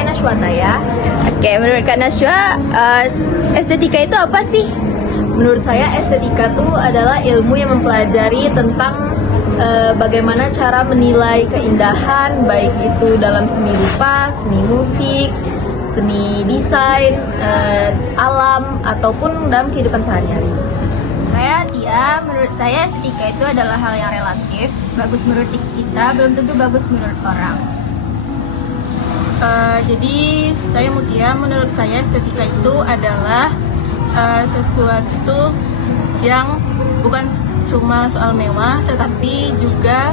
saya Nashwa Taya. Oke, menurut Kak Nashwa, estetika itu apa sih? Menurut saya estetika itu adalah ilmu yang mempelajari tentang bagaimana cara menilai keindahan, baik itu dalam seni rupa, seni musik, seni desain, alam, ataupun dalam kehidupan sehari-hari. Saya Tia, menurut saya estetika itu adalah hal yang relatif. Bagus menurut kita, belum tentu bagus menurut orang. Jadi saya Mutia, menurut saya estetika itu adalah sesuatu yang bukan cuma soal mewah, tetapi juga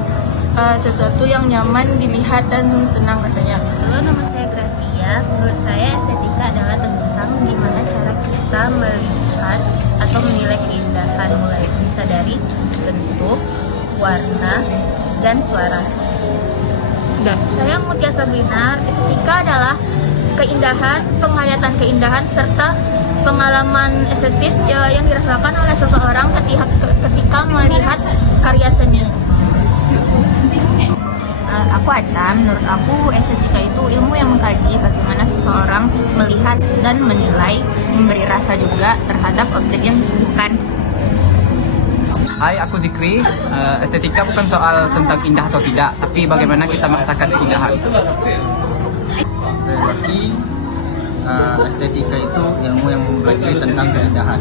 sesuatu yang nyaman dilihat dan tenang rasanya. Halo, nama saya Gracia. Menurut saya estetika adalah tentang gimana cara kita melihat atau menilai keindahan, mulai bisa dari bentuk, warna, dan suara. Saya Mutia Sabrina, estetika adalah keindahan, penghayatan keindahan, serta pengalaman estetis yang dirasakan oleh seseorang ketika melihat karya seni. Aku Aca, menurut aku estetika itu ilmu yang mengkaji bagaimana seseorang melihat dan menilai, memberi rasa juga terhadap objek yang disuguhkan. Hai, aku Zikri. Estetika bukan soal tentang indah atau tidak, tapi bagaimana kita merasakan keindahan. Saya Baki. Estetika itu ilmu yang mempelajari tentang keindahan.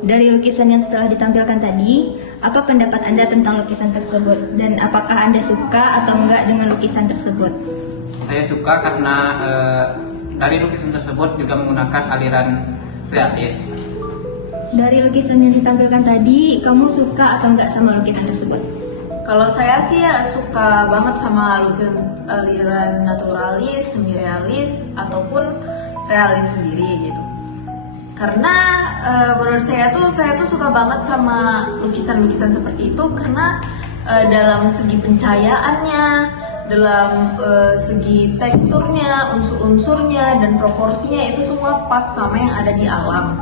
Dari lukisan yang setelah ditampilkan tadi, apa pendapat Anda tentang lukisan tersebut? Dan apakah Anda suka atau enggak dengan lukisan tersebut? Saya suka karena dari lukisan tersebut juga menggunakan aliran realis. Dari lukisan yang ditampilkan tadi, kamu suka atau enggak sama lukisan tersebut? Kalau saya sih ya suka banget sama aliran naturalis, semi realis, ataupun realis sendiri gitu. Karena menurut saya tuh suka banget sama lukisan-lukisan seperti itu karena dalam segi pencahayaannya, dalam segi teksturnya, unsur-unsurnya, dan proporsinya itu semua pas sama yang ada di alam.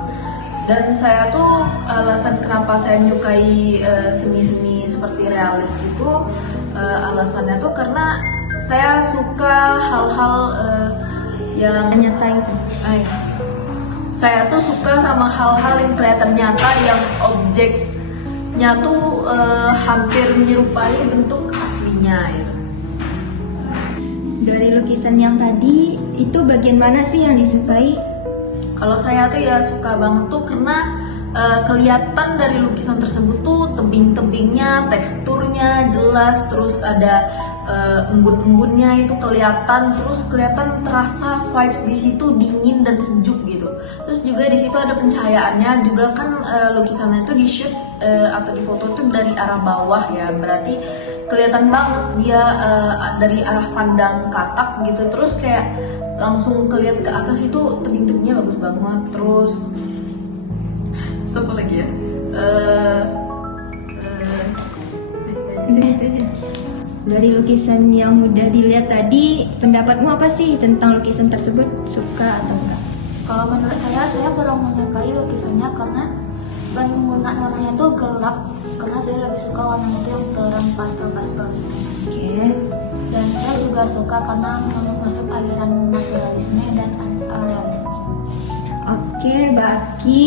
Dan saya tuh alasan kenapa saya menyukai seni-seni seperti realis itu alasannya tuh karena saya suka hal-hal yang Nyata itu. Saya tuh suka sama hal-hal yang kelihatan nyata, yang objeknya tuh hampir menyerupai bentuk aslinya gitu. Dari lukisan yang tadi, itu bagian mana sih yang disukai? Kalau saya tuh ya suka banget tuh karena kelihatan dari lukisan tersebut tuh tebing-tebingnya, teksturnya jelas, terus ada embun-embunnya itu kelihatan, terus kelihatan terasa vibes di situ dingin dan sejuk gitu. Terus juga di situ ada pencahayaannya juga kan, lukisannya itu di shoot atau di foto itu dari arah bawah ya, berarti kelihatan banget dia dari arah pandang katak gitu, terus kayak langsung kelihatan ke atas itu tebing-tebingnya bagus banget. Terus apa lagi ya? Dari lukisan yang udah dilihat tadi, pendapatmu apa sih tentang lukisan tersebut? Suka atau enggak? Kalau menurut saya kurang menyukai lukisannya karena penggunaan warnanya itu gelap. Karena saya lebih suka warna itu yang terang, pastel-pastel. Oke. Dan saya juga suka karena masuk aliran naturalisme dan realisme. Oke, Baki,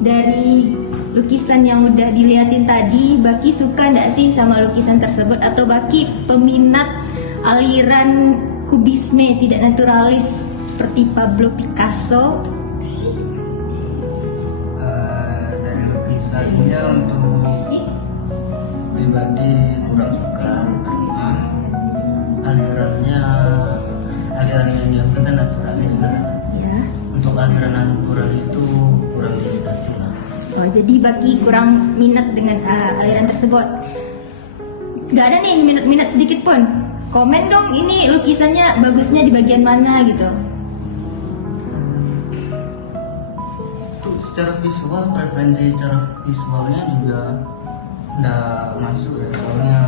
dari lukisan yang udah diliatin tadi, Baki suka nggak sih sama lukisan tersebut? Atau Baki peminat aliran kubisme, tidak naturalis seperti Pablo Picasso? Dari lukisannya untuk pribadi kurang suka karena alirannya dia kan naturalis. Ya. Untuk aliran naturalis itu kurang diminati lah. Oh, jadi Baki kurang minat dengan aliran tersebut. Gak ada nih minat sedikit pun. Komen dong, ini lukisannya bagusnya di bagian mana gitu. Untuk secara visual, preferensi secara visualnya juga nggak masuk ya, soalnya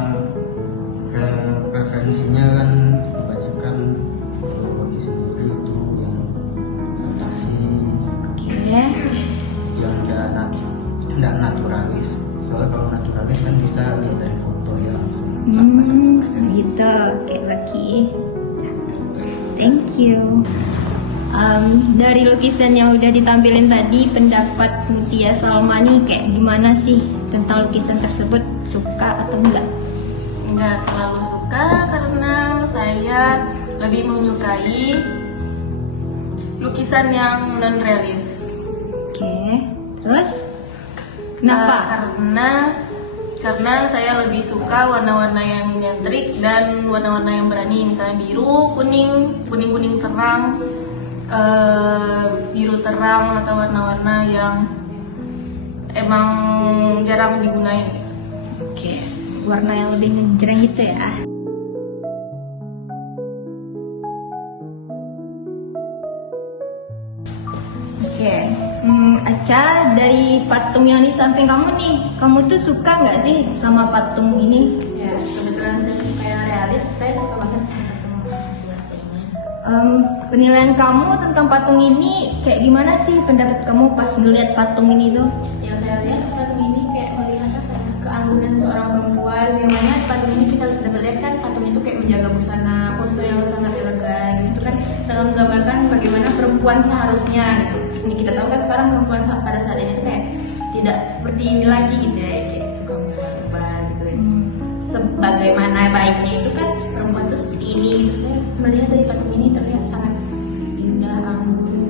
preferensinya kan kebanyakan kalau bagi sendiri itu yang fantasi, Oke. yang nggak naturalis. Soalnya kalau naturalis kan bisa lihat dari foto ya langsung. Gitu. Oke, Lucky. Thank you. Dari lukisan yang udah ditampilin tadi, pendapat Mutia Salma nih kayak gimana sih tentang lukisan tersebut? Suka atau enggak? Nggak terlalu suka karena saya lebih menyukai lukisan yang non realis. Oke. Terus kenapa? Karena saya lebih suka warna-warna yang nyentrik dan warna-warna yang berani, misalnya biru, kuning terang, biru terang, atau warna-warna yang emang jarang digunain. Oke. Warna yang lebih ngejreng gitu ya. Oke. Aca, dari patung yang di samping kamu nih, kamu tuh suka nggak sih sama patung ini? Ya, kebetulan saya suka yang realis, saya suka banget sama patung selesai ini. Penilaian kamu tentang patung ini kayak gimana sih pendapat kamu pas ngeliat patung ini tuh? Yang saya lihat patung ini kayak melihat apa ya, keanggunan seorang perempuan, yang mana patung ini kita dapat lihat kan patung itu kayak menjaga busana, pose yang sangat elegan gitu kan, selalu menggambarkan bagaimana perempuan seharusnya gitu. Ini kita tahu kan sekarang perempuan pada saat ini tuh kayak tidak seperti ini lagi gitu ya, kayak suka mengubah gitu kan. Sebagaimana baiknya itu kan perempuan tuh seperti ini gitu. Saya melihat dari patung ini terlihat sangat indah, anggun,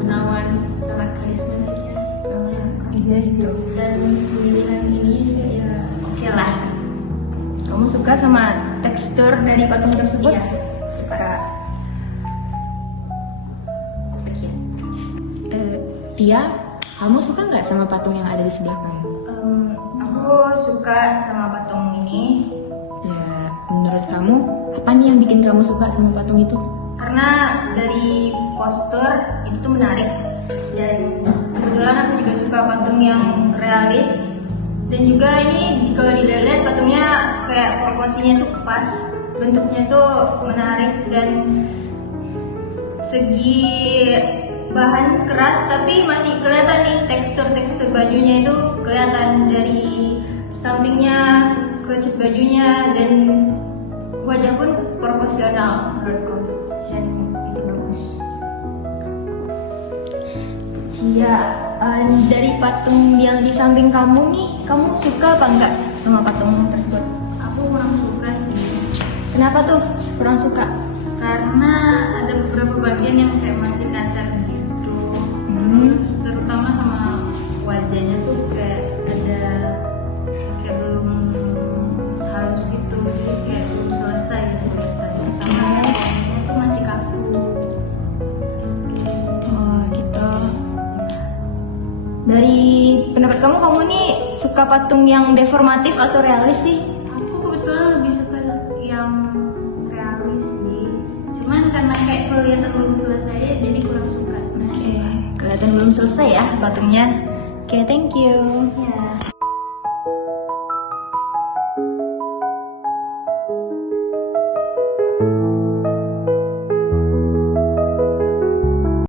menawan, sangat karismatik ya. Saya suka. Iya gitu. Dan pemilihan ini juga ya oke lah. Kamu suka sama tekstur dari patung tersebut? Iya. Suka. Sekian. Tia, kamu suka nggak sama patung yang ada di sebelah kamu? Aku suka sama patung ini Ya, menurut kamu apa nih yang bikin kamu suka sama patung itu? karena dari postur itu tuh menarik, dan kebetulan aku juga suka patung yang realis, dan juga ini kalau dilihat patungnya kayak proporsinya tuh pas, bentuknya tuh menarik, dan segi bahan keras tapi masih kelihatan nih tekstur bajunya itu kelihatan dari sampingnya, kerucut bajunya, dan wajah pun proporsional menurutku, dan itu bagus. Iya, dari patung yang di samping kamu nih, kamu suka apa enggak sama patung tersebut? Aku kurang suka sih, Kenapa tuh kurang suka? karena ada beberapa bagian yang kayak masih kasar gitu. Terutama sama wajahnya tuh kayak ada kayak belum halus gitu, jadi kayak belum selesai gitu biasanya. Sama wajahnya tuh masih kaku. Oh gitu. Dari pendapat kamu nih suka patung yang deformatif atau realis sih? Aku kebetulan lebih suka yang realis sih. Cuman karena kayak kelihatan belum selesai jadi kurang suka sebenarnya. Oke, kelihatan belum selesai ya patungnya. Oke, thank you.